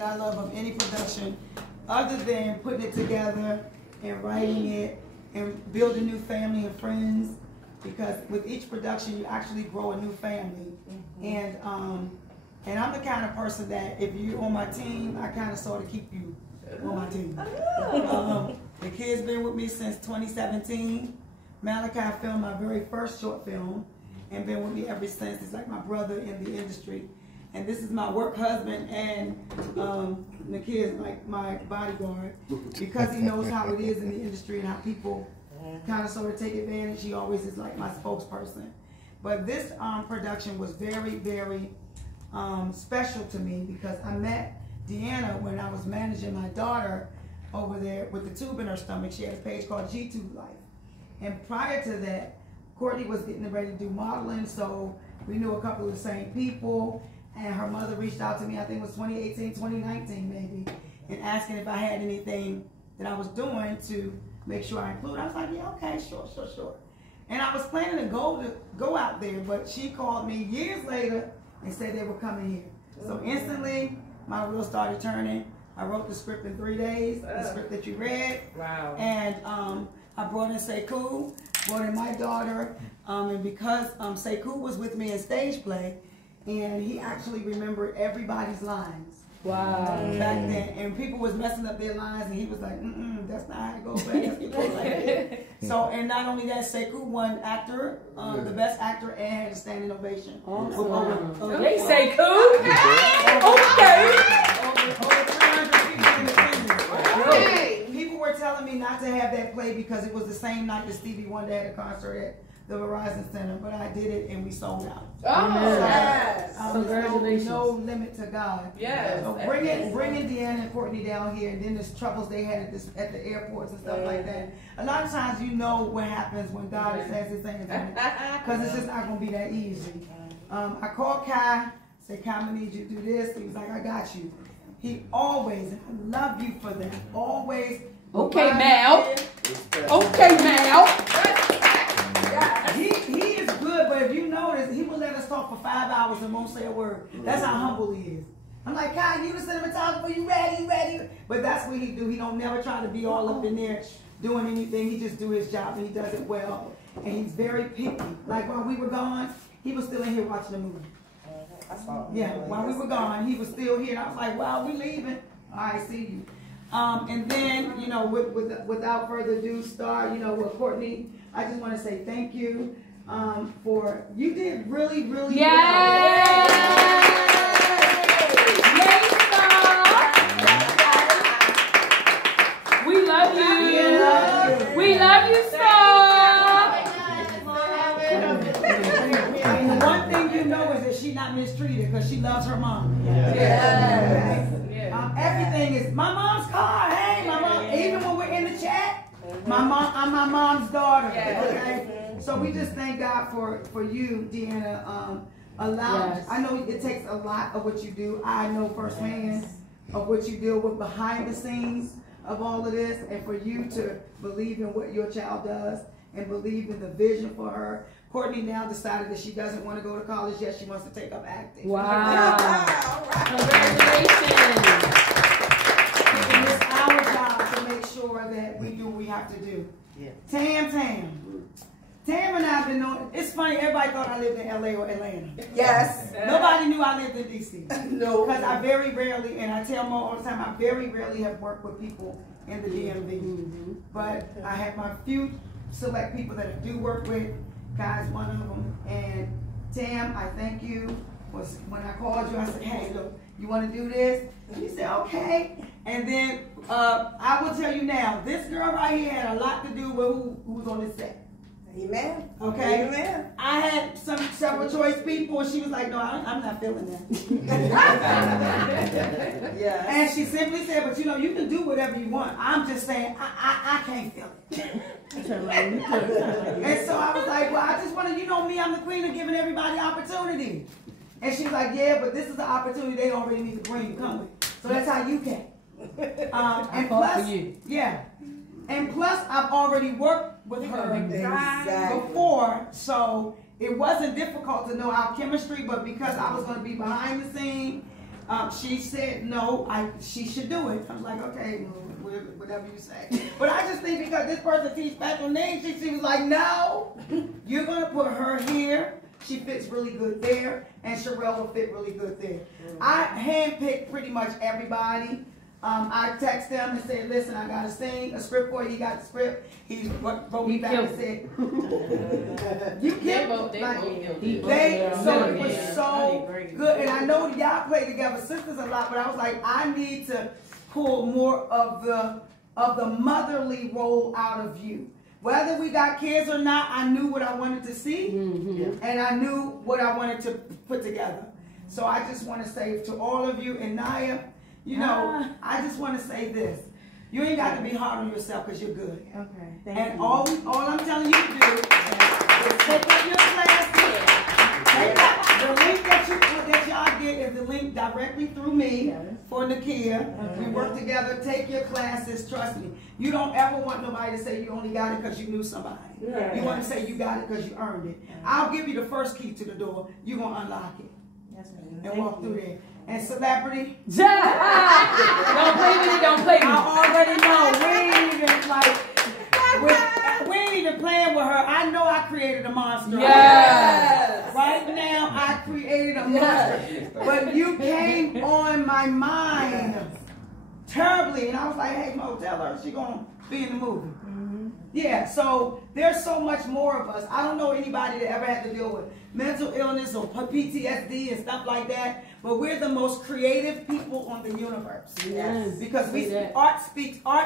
I love of any production other than putting it together and writing it and building new family and friends, because with each production you actually grow a new family. And I'm the kind of person that if you're on my team, I kind of sort of keep you on my team. The kid's been with me since 2017. Malachi filmed my very first short film and been with me ever since. He's like my brother in the industry. And this is my work husband, and the kid's like my bodyguard, because he knows how it is in the industry and how people kind of sort of take advantage. He always is like my spokesperson. But this production was very, very special to me, because I met Deanna when I was managing my daughter over there with the tube in her stomach. She had a page called G-Tube Life. And prior to that, Courtney was getting ready to do modeling, so we knew a couple of the same people. And her mother reached out to me, I think it was 2018, 2019 maybe, and asking if I had anything that I was doing to make sure I include. I was like, yeah, okay, sure. And I was planning to go out there, but she called me years later and said they were coming here. So instantly, my wheels started turning. I wrote the script in 3 days, the script that you read. Wow. And I brought in Sekou, brought in my daughter, and because Sekou was with me in stage play, and he actually remembered everybody's lines. Wow. Back then, and people was messing up their lines, and he was like, that's not how it goes back. So, and not only that, Sekou won actor, the best actor, and had a standing ovation. Awesome. Hey, Sekou. Okay. People were telling me not to have that play because it was the same night that Stevie Wonder had a concert at the Verizon Center, but I did it and we sold out. Oh, yes. Congratulations. No limit to God. Yes. So bringing Deanna and Courtney down here, and then there's troubles they had at the airports and stuff like that. A lot of times you know what happens when God has his hands on it, because it's just not going to be that easy. I called Kai, said, Kai, I need you to do this. He was like, I got you. He always, and I love you for that, always. Okay, Mal. Okay, Mal. He is good, but if you notice, he will let us talk for 5 hours and won't say a word. That's how humble he is. I'm like, Kai, you the cinematographer, you ready? But that's what he do. He don't never try to be all up in there doing anything. He just do his job, and he does it well. And he's very picky. Like while we were gone, he was still in here watching the movie. Yeah, while we were gone, he was still here. And I was like, well, we leaving. All right, see you. And then, you know, without further ado, Star, you know, with Courtney, I just want to say thank you for, you did really, really well. Yay, Star! We love you. We love you, Star. And one thing you know is that she's not mistreated because she loves her mom. Yes. Everything is my mom's car. Hey, my mom. Even when we're in the chat, I'm my mom's daughter. Okay, so we just thank God for you, Deanna. I know it takes a lot of what you do. I know firsthand of what you deal with behind the scenes of all of this, and for you to believe in what your child does and believe in the vision for her. Courtney now decided that she doesn't want to go to college yet. She wants to take up acting. Wow. Congratulations. And it's our job to make sure that we do what we have to do. Yeah. Tam and I have been knowing. It's funny, everybody thought I lived in LA or Atlanta. Yes. Nobody knew I lived in DC. No. Because I very rarely, and I tell Mo all the time, I very rarely have worked with people in the DMV. But I have my few select people that I do work with. Guy's one of them. And Tam, I thank you. When I called you, I said, hey, look, you want to do this? And you said, okay. And then I will tell you now, this girl right here had a lot to do with who was on this set. Amen. Okay? Amen. I had several choice people, and she was like, no, I'm not feeling that. Yeah. And she simply said, but you know, you can do whatever you want. I'm just saying, I can't feel it. And so I was like, well, I just want to, you know me, I'm the queen of giving everybody opportunity. And she's like, yeah, but this is the opportunity they already need to bring you come with. So that's how you can. And plus, yeah. And plus, I've already worked with her before, so it wasn't difficult to know our chemistry, but because I was going to be behind the scene, She said no, she should do it. I was like, okay, whatever you say. But I just think because this person teaches special needs, she was like, no, you're gonna put her here. She fits really good there, and Sherelle will fit really good there. I handpicked pretty much everybody. I text them and said, listen, I gotta sing a script for you. He got the script. He wrote me back and said, you killed it. So it was so good. And I know y'all play together sisters a lot, but I was like, I need to pull more of the motherly role out of you. Whether we got kids or not, I knew what I wanted to see, and I knew what I wanted to put together. So I just want to say to all of you, and Naya, you know, I just want to say this. You ain't got to be hard on yourself because you're good. Okay, thank and you. all I'm telling you to do is take up your classes. The link that y'all get is the link directly through me for Nakia. We work together. Take your classes. Trust me. You don't ever want nobody to say you only got it because you knew somebody. You want to say you got it because you earned it. I'll give you the first key to the door. You're going to unlock it and walk through there. And celebrity. Don't play with it. Don't play with it. I already know. We ain't even playing with her. I know I created a monster. Yes. Right now, I created a monster. But you came on my mind terribly. And I was like, hey, Mo, tell her she's going to be in the movie. Yeah, so there's so much more of us. I don't know anybody that ever had to deal with mental illness or PTSD and stuff like that. But we're the most creative people on the universe. Yes. Because art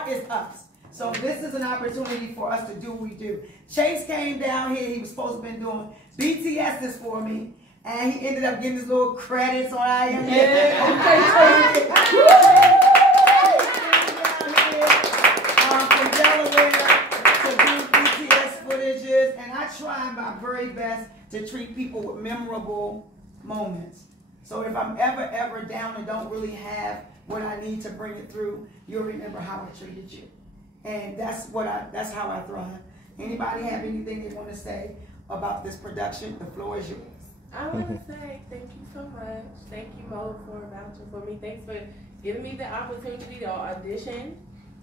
is us. So this is an opportunity for us to do what we do. Chase came down here. He was supposed to have been doing BTS's for me. And he ended up getting his little credits on IMDb. From Delaware to do BTS footages. And I try my very best to treat people with memorable moments. So if I'm ever down and don't really have what I need to bring it through, you'll remember how I treated you. And that's how I thrive. Anybody have anything they want to say about this production? The floor is yours. I want to say thank you so much. Thank you, Mo, for vouching for me. Thanks for giving me the opportunity to audition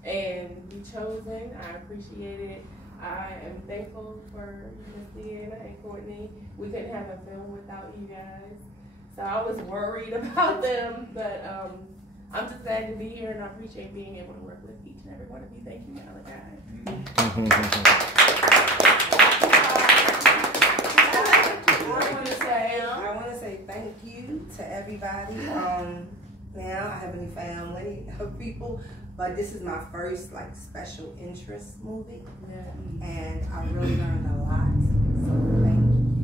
and be chosen. I appreciate it. I am thankful for Miss Deanna and Courtney. We couldn't have a film without you guys. So I was worried about them, but I'm just glad to be here, and I appreciate being able to work with each and every one of you. Thank you, Malachi. I want to say thank you to everybody. Now I have a new family of people, but this is my first special interest movie, and I really learned a lot. So thank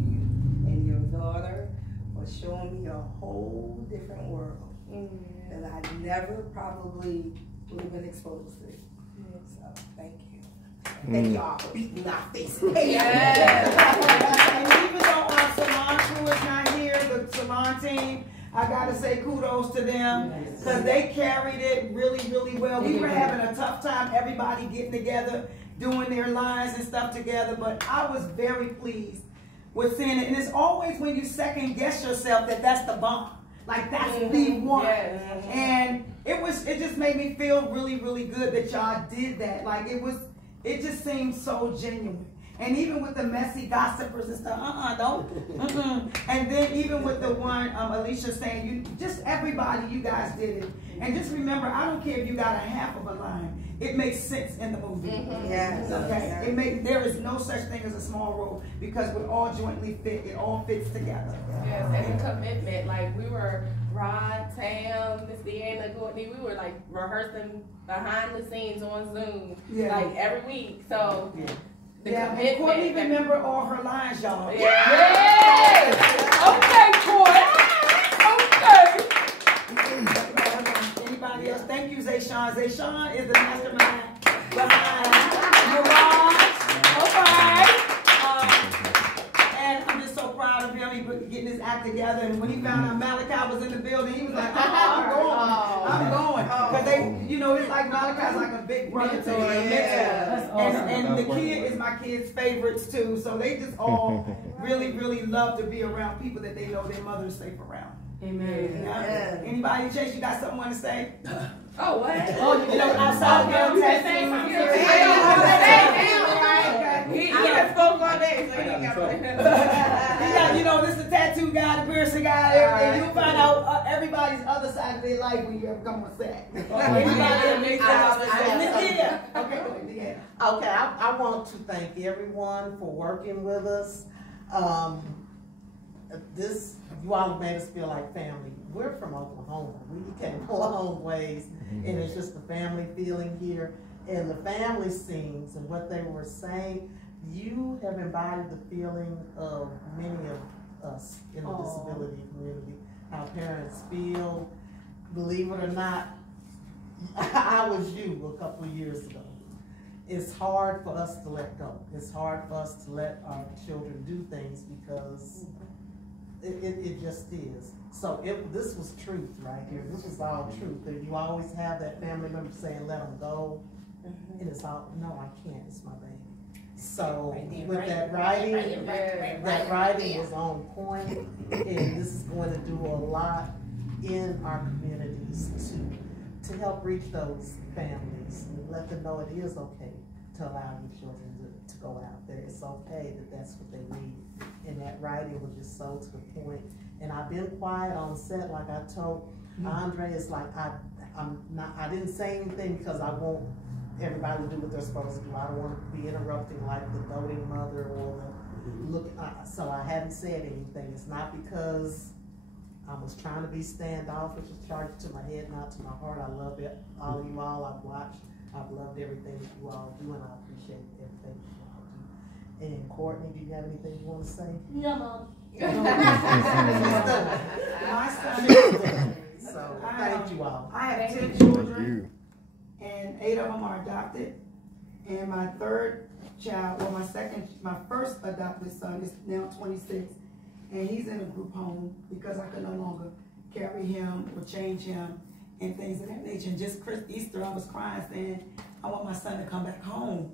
you and your daughter for showing me a whole different world that I never probably would have been exposed to. So thank you. Thank y'all for beating my face. And even though our salon crew is not here, the salon team, I gotta say kudos to them because they carried it really, really well. We were having a tough time, everybody getting together, doing their lines and stuff together, but I was very pleased with seeing it. And it's always when you second guess yourself that's the bomb. Like that's the one. And it just made me feel really, really good that y'all did that. Like it just seemed so genuine. And even with the messy gossipers and stuff, don't. And then even with the one Alicia saying, everybody, you guys did it. And just remember, I don't care if you got a half of a line. It makes sense in the movie. Yes. Okay. There is no such thing as a small role because we're all jointly fit. It all fits together. Yes, and the commitment. Like we were Rod, Tam, Miss Deanna, Courtney. We were rehearsing behind the scenes on Zoom, every week. So. And Courtney remember all her lines, y'all. Yes. Okay, Court. Okay. Anybody else? Thank you, Zayshawn. Zayshawn is the mastermind behind Mirage. Okay. And I'm just so proud of him. He getting his act together. And when he found out Malachi was in the building, he was like, I'm going. Because it's like Malachi's like a big brother to him. And the kid is my kids' favorites too. So they just all really, really love to be around people that they know their mother is safe around. Amen. Yeah. Anybody, Chase, you got something to say? Oh, what? Oh, you know, outside girl You can say tattoo. something. He just spoke all day, so he got Yeah, you know, this is the tattoo guy, the piercing guy, everything. You'll find out everybody's other side of their life when you ever come on set. Anybody yeah. Okay, go ahead. Yeah. Okay, I want to thank everyone for working with us. You all made us feel like family. We're from Oklahoma. We came a long ways, and it's just a family feeling here. And the family scenes and what they were saying, you have embodied the feeling of many of us in the disability community. How parents feel. Believe it or not, I was you a couple of years ago. It's hard for us to let go. It's hard for us to let our children do things because it just is. So this was truth right here. This was all truth. And you always have that family member saying, let them go. And it's all, no, I can't. It's my baby. So with that writing, that writing is on point. And this is going to do a lot in our communities to help reach those families and let them know it is okay to allow your children to go out there. It's okay that that's what they need. And that writing was just so to the point. And I've been quiet on set, like I told Andre. It's like I didn't say anything because I want everybody to do what they're supposed to do. I don't want to be interrupting like the doting mother or the look. So I haven't said anything. It's not because I was trying to be standoffish, it's charged to my head, not to my heart. I love it. All of you all I've watched. I've loved everything that you all do, and I appreciate everything that you all do. And Courtney, do you have anything you want to say? No, Mom. My son, So thank you all. I have 10 children, and 8 of them are adopted. And my third child, well, my first adopted son is now 26, and he's in a group home because I could no longer carry him or change him and things of that nature. And just Easter, I was crying saying, I want my son to come back home.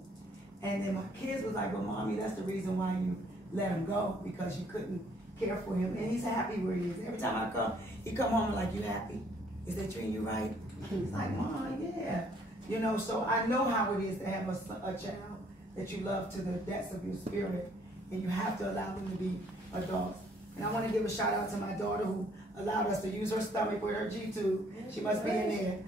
And then my kids was like, well, Mommy, that's the reason why you let him go, because you couldn't care for him. And he's happy where he is. Every time I come, he come home and like, you happy? Is they treating you right? He's like, Mom, yeah. You know, so I know how it is to have a child that you love to the depths of your spirit, and you have to allow them to be adults. And I want to give a shout out to my daughter who allowed us to use her stomach with her G-tube. She must be in there.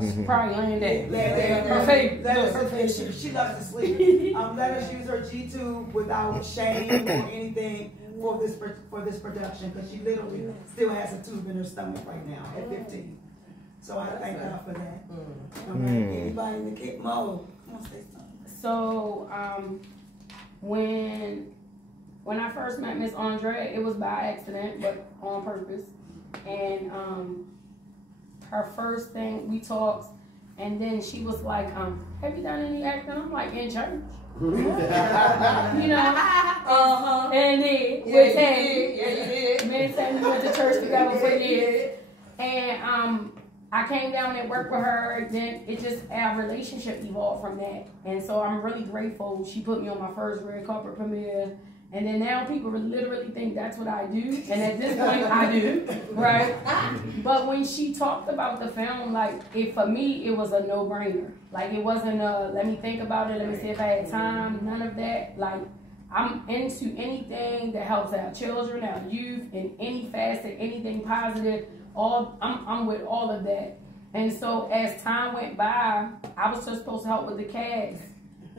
She's probably laying there. Her favorite. She loves to sleep. Let us use her G-tube without shame or anything for this production, because she literally still has a tube in her stomach right now at 15. So I thank God for that. Anybody in the kick mode? Come on, say something. So when I first met Miss Andre, it was by accident, but on purpose. And her first thing, we talked, and then she was like, have you done any acting? I'm like, in church. You know? And then with Tammy, me and Tammy went to church together for years. And I came down and worked with her. Then it just, our relationship evolved from that. And so I'm really grateful. She put me on my first red carpet premiere. And then now people literally think that's what I do. And at this point, I do, right? But when she talked about the film, like, for me, it was a no-brainer. Like, it wasn't a, let me think about it, let me see if I had time, none of that. Like, I'm into anything that helps our children, our youth, in any facet, anything positive. I'm with all of that. And so as time went by, I was just supposed to help with the cast.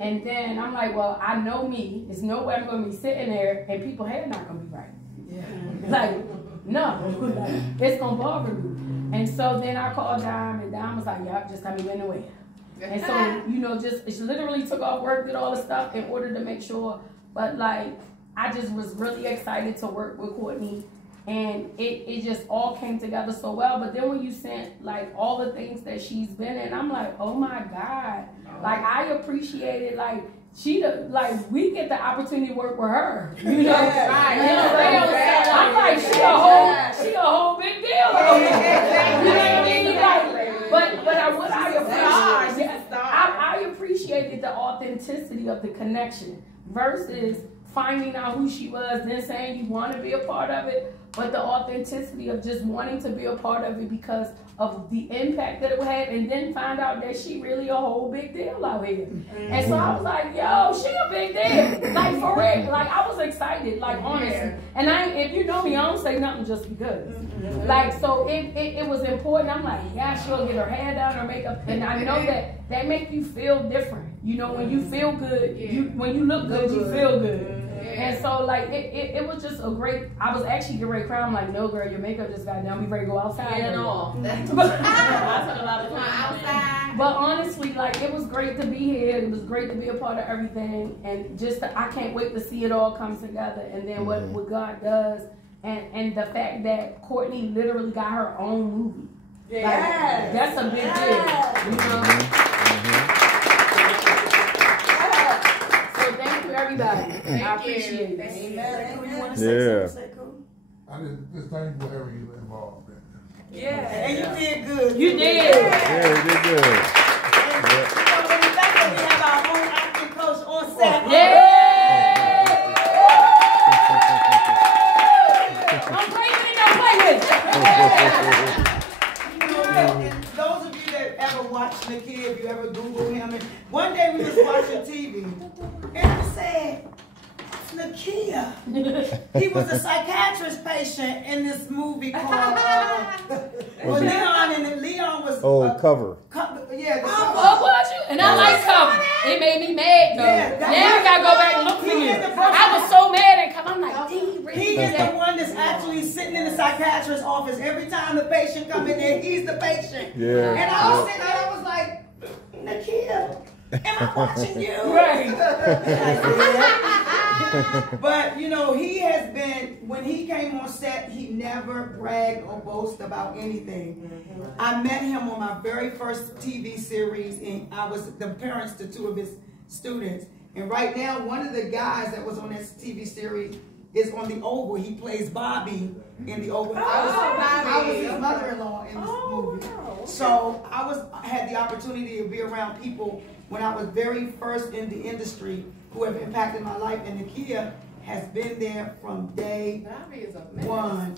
And then I'm like, well, I know me. There's no way I'm going to be sitting there and people's hair not going to be right. Yeah. Like, no. Like, it's going to bother me. And so then I called Dime, and Dime was like, yep, just tell me when to wear. And so, you know, she literally took off work, did all the stuff in order to make sure. But, like, I just was really excited to work with Courtney. And it just all came together so well. But then when you sent, like, all the things that she's been in, I'm like, oh, my God. Like, I appreciate it. Like, we get the opportunity to work with her. You know? I'm like, she a whole big deal. You know what I mean? Like, but what I appreciate, I appreciated the authenticity of the connection versus finding out who she was, then saying you want to be a part of it, but the authenticity of just wanting to be a part of it because of the impact that it would have, and then find out that she really a whole big deal out here. And so I was like, yo, she a big deal. Like, for real. Like, I was excited, like, honestly. And if you know me, I don't say nothing just because. Like, so it was important. I'm like, yeah, she'll get her hair done, her makeup, and I know that make you feel different. You know, when you feel good, when you look good, you feel good. And so, like, it was just a great, I was actually getting ready to cry. I'm like, no, girl, your makeup just got done. We ready to go outside. And all. But honestly, like, it was great to be here. It was great to be a part of everything. And just, I can't wait to see it all come together. And then what God does. And the fact that Courtney literally got her own movie. Like, that's a big deal. You know? Everybody. I appreciate it. Amen. You want to say something? I just thank you for whatever you involved in. And you did good. You did. Yeah, you did good. And when the fact that we have our own acting coach on set. I'm crazy in that And those of you that ever watched the kid, if you ever Google him, and one day we was watching TV, and I said, Nakia. He was a psychiatrist patient in this movie called Leon, and Leon was Cover. Yeah, oh, was you? And I like Cover. It made me mad though. Now I gotta go back and look for it. I was so mad at Cover. I'm like, he is the one that's actually sitting in the psychiatrist's office. Every time the patient come in there, he's the patient. Yeah. And I was sitting there, I was like, Nakia, am I watching you? Right. But, you know, he has been, when he came on set, he never bragged or boasted about anything. I met him on my very first TV series, and I was the parents to two of his students. And right now, one of the guys that was on this TV series is on the Oval. He plays Bobby in the Oval. I was his mother-in-law in this movie. Wow. So I had the opportunity to be around people when I was very first in the industry who have impacted my life, and Nakia has been there from day one.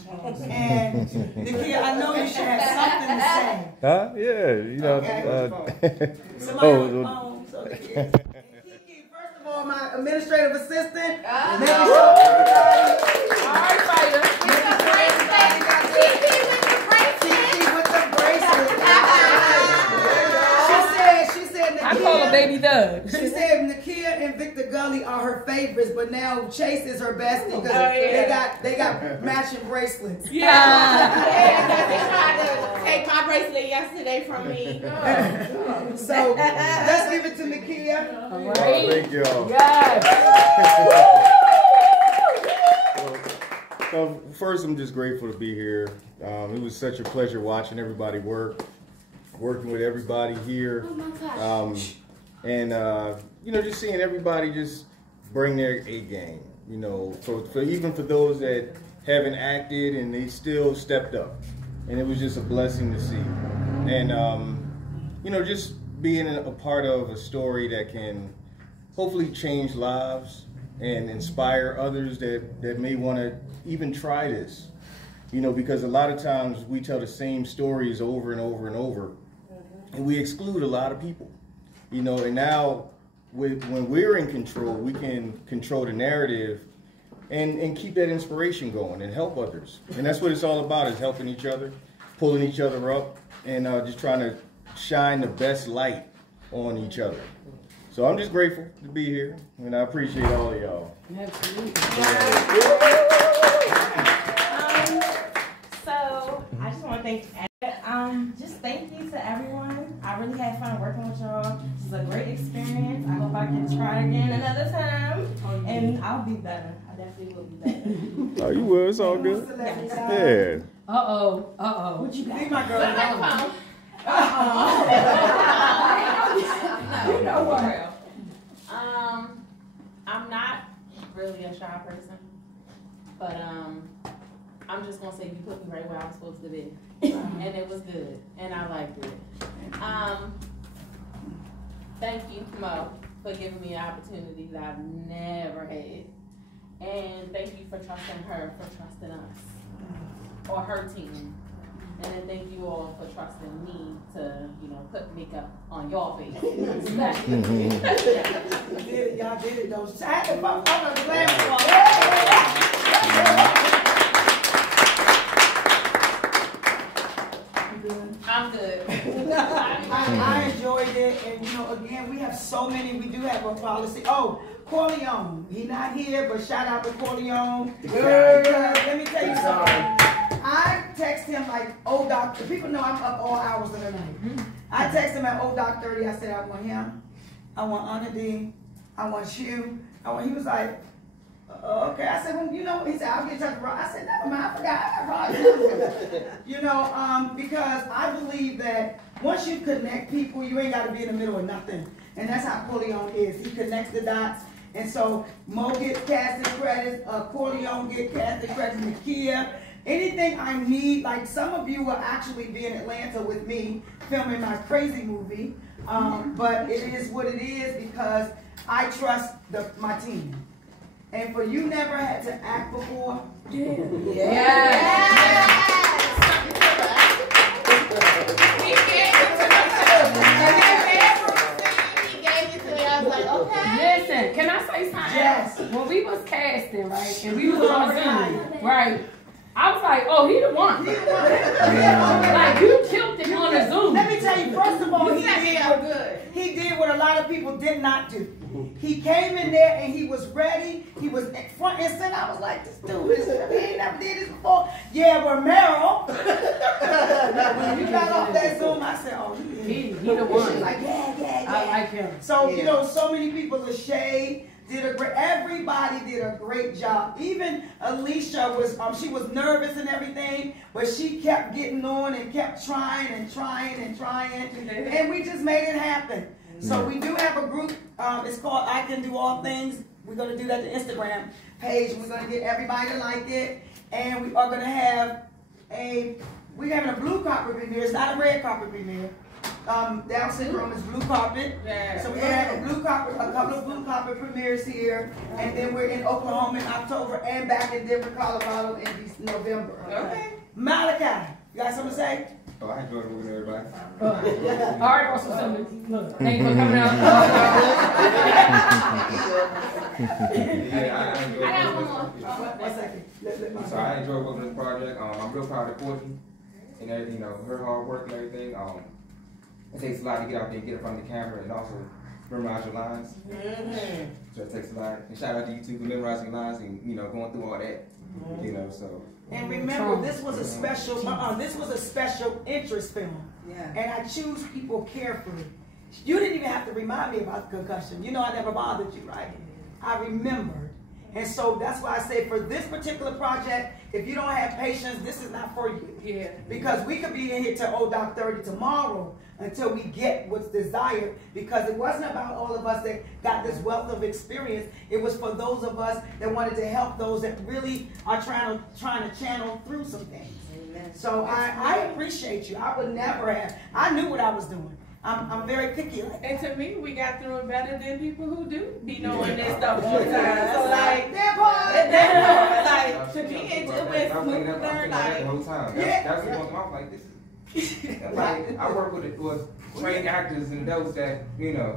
And Nakia, I know you should have something to say. Huh? Yeah, you know. Okay. Somebody on the phone. So Kiki, first of all, my administrative assistant. Making sure everybody. All right, fighter. Kiki with the bracelet. She said Nakia. I call her Baby Doug. She said Nakia and Victor Gully are her favorites, but now Chase is her bestie because they got matching bracelets. They tried to take my bracelet yesterday from me. So let's give it to Nakia. All right. Thank y'all. Yes. So first, I'm just grateful to be here. It was such a pleasure watching everybody working with everybody here. And you know, just seeing everybody just bring their A game. You know, for even for those that haven't acted and they still stepped up, and it was just a blessing to see. And you know, just being a part of a story that can hopefully change lives and inspire others that may want to even try this. You know, because a lot of times we tell the same stories over and over and over, and we exclude a lot of people. You know, and now when we're in control, we can control the narrative and keep that inspiration going and help others. And that's what it's all about, is helping each other, pulling each other up, and just trying to shine the best light on each other. So I'm just grateful to be here, and I appreciate all of y'all. Absolutely. So I just want to thank just thank you to everyone. I really had fun working with y'all. This is a great experience. I hope I can try again another time. And I'll be better. I definitely will be better. Oh, you will. It's all good. Yeah. Uh-oh. What you got? Leave my girl alone. You know what? I'm not really a shy person, but I'm just gonna say you put me right where I was supposed to be, and it was good, and I liked it. Thank you, Mo, for giving me an opportunity that I've never had. And thank you for trusting her, for trusting us, or her team. And then thank you all for trusting me to, put makeup on y'all face. You did it, y'all did it though. I had to fuck up the glass. I'm good. I enjoyed it, and again, we have so many. We do have a policy. Oh, Corleone, he not here, but shout out to Corleone. Let me tell you something. I text him like, oh, doctor. People know I'm up all hours of the night. I text him at 30. I said, I want him. I want Anna D. I want you. He was like, okay. I said, well, he said, I'll get in touch with Rod. I said, never mind, I forgot. I got Rod. Because I believe that once you connect people, you ain't got to be in the middle of nothing. And that's how Corleone is. He connects the dots. And so Mo gets casting credits, Corleone gets casting credits, Nakia. Anything I need, like some of you will actually be in Atlanta with me filming my crazy movie. But it is what it is because I trust my team. And for you never had to act before. Yes. He gave it to me. I was like, okay. Listen, can I say something? Yes. When we was casting, right, and we was on Zoom, right, I was like, oh, he the one. Like, you killed him on the Zoom. Let me tell you, first of all, he did what a lot of people did not do. He came in there and he was ready. He was front and center. I was like, this dude, he ain't never did this before. Yeah, Romero. When you got off that Zoom, I said, oh, he the one. Like, yeah. I like him. So, so many people, Lachey everybody did a great job. Even Alicia was, she was nervous and everything, but she kept getting on and kept trying. And we just made it happen. So we do have a group, it's called I Can Do All Things. We're going to do that, the Instagram page. We're going to get everybody to like it. And we are going to have we're having a blue carpet premiere. It's not a red carpet premiere. Down syndrome is blue carpet. So we're going to have a couple of blue carpet premieres here. And then we're in Oklahoma in October and back in Denver, Colorado in November. Okay. Malachi, you got something to say? Oh, I enjoyed it with everybody. All right, also something. Look, thank you for coming out. I got one more. 1 second. So I enjoyed working on this project. I'm real proud of Courtney and everything, her hard work and everything. It takes a lot to get out there and get in front of the camera and also memorize your lines. So it takes a lot. And shout out to you too for memorizing your lines and going through all that. So. And remember, this was a special interest film. Yeah. And I choose people carefully. You didn't even have to remind me about the concussion. I never bothered you, right? I remembered. And so that's why I say for this particular project, if you don't have patience, this is not for you. Yeah. Because we could be in here till 30 tomorrow until we get what's desired, because it wasn't about all of us that got this wealth of experience. It was for those of us that wanted to help those that really are trying to channel through some things. Amen. So I appreciate you. I would never have. I knew what I was doing. I'm very picky like that. And to me, we got through it better than people who do be knowing this stuff all the time. So like, to me, it went smoother. Like, the whole time. That's the one I'm like, this is. Like, I work with trained actors and those that, Yeah,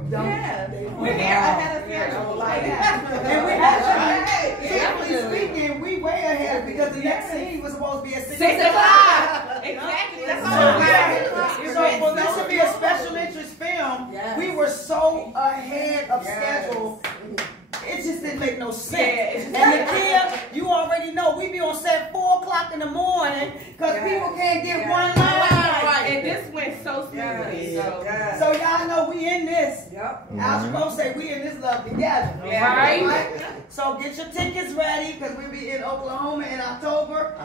we're ahead of schedule. Like that. And we actually, typically speaking, we way ahead because the next scene was supposed to be at 6 o'clock. Exactly. That's all. So for this to be a special interest film, we were so ahead of schedule. It just didn't make no sense. And Nakia, you already know, we be on set 4 o'clock in the morning because people can't get one line. And this went so smoothly. So y'all know we in this. I was supposed to say we in this love together. Right? So get your tickets ready because we'll be in Oklahoma in October.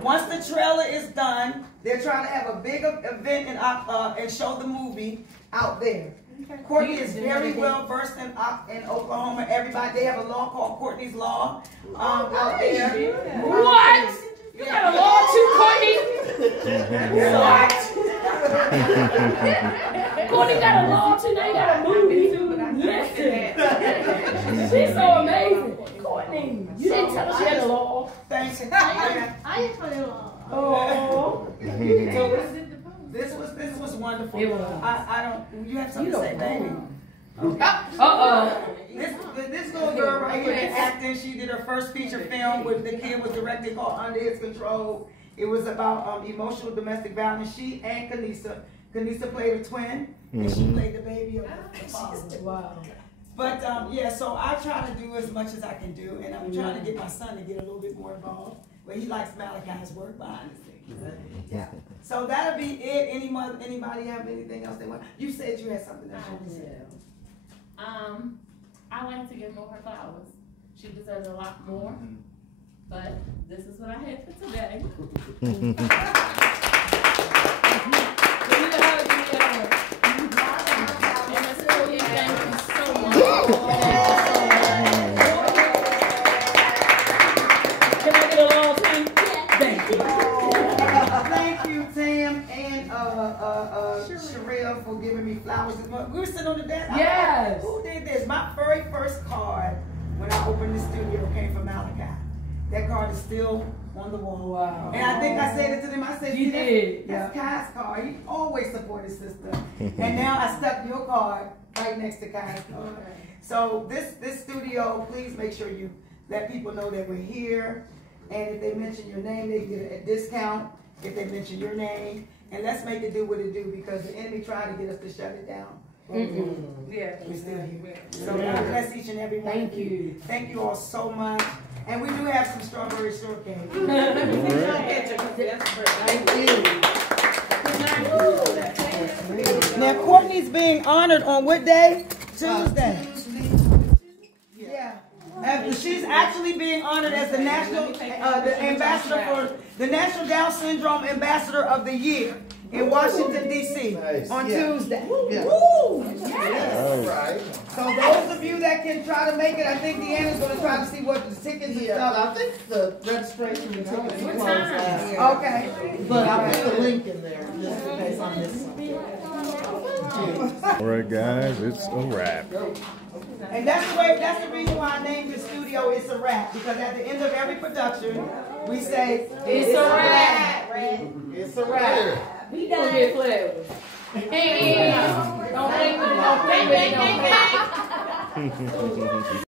Once the trailer is done, they're trying to have a big event and show the movie out there. Courtney is very well versed in Oklahoma. Everybody, they have a law called Courtney's Law out there. What? You got a law too, Courtney? What? Courtney got a law too. Now you got a movie too. Listen, she's so amazing. Courtney. Courtney, you didn't tell us you had a law. Thanks. I just want to Oh. This was wonderful. It was. I don't. You have something to say, baby? This little girl right here is acting. She did her first feature film with the kid was directed called Under His Control. It was about emotional domestic violence. She and Kanisa played a twin, and she played the baby of the father. Wow. But yeah, so I try to do as much as I can do, and I'm trying to get my son to get a little bit more involved. But he likes Malachi's work behind the scenes. Yeah. So that'll be it. Anybody have anything else they want? You said you had something else you wanted to say. I like to give more her flowers. She deserves a lot more, but this is what I had for today. Thank you, Tam and Sherelle for giving me flowers. We were sitting on the desk. Yes. Who did this? My very first card when I opened the studio came from Malachi. That card is still on the wall. Wow. And I think I said it to them. I said, You did. That's Kai's card. He always supported sister. And now I stuck your card right next to Kai's card. So this studio, please make sure you let people know that we're here. And if they mention your name, they get a discount if they mention your name. And let's make it do what it do, because the enemy tried to get us to shut it down. Yeah. We're still here. So God bless each and every one. Thank you. Thank you all so much. And we do have some strawberry shortcake. Now Courtney's being honored on what day? Tuesday. Yeah. She's actually being honored as the national, the ambassador for the National Down Syndrome Ambassador of the Year in Washington D.C. on Tuesday. Woo! Yes. Right. So those of you that can try to make it, I think Deanna's going to try to see what the tickets and stuff. I think the registration and tickets What closed time? last week. Okay. But I'll put the link in there just in case I miss something. All right, guys, it's a wrap. And that's the reason why I named the studio It's a Wrap, because at the end of every production, we say, It's a wrap. It's a wrap. We done get flavors. Hey, don't think with it, don't think with it, don't think.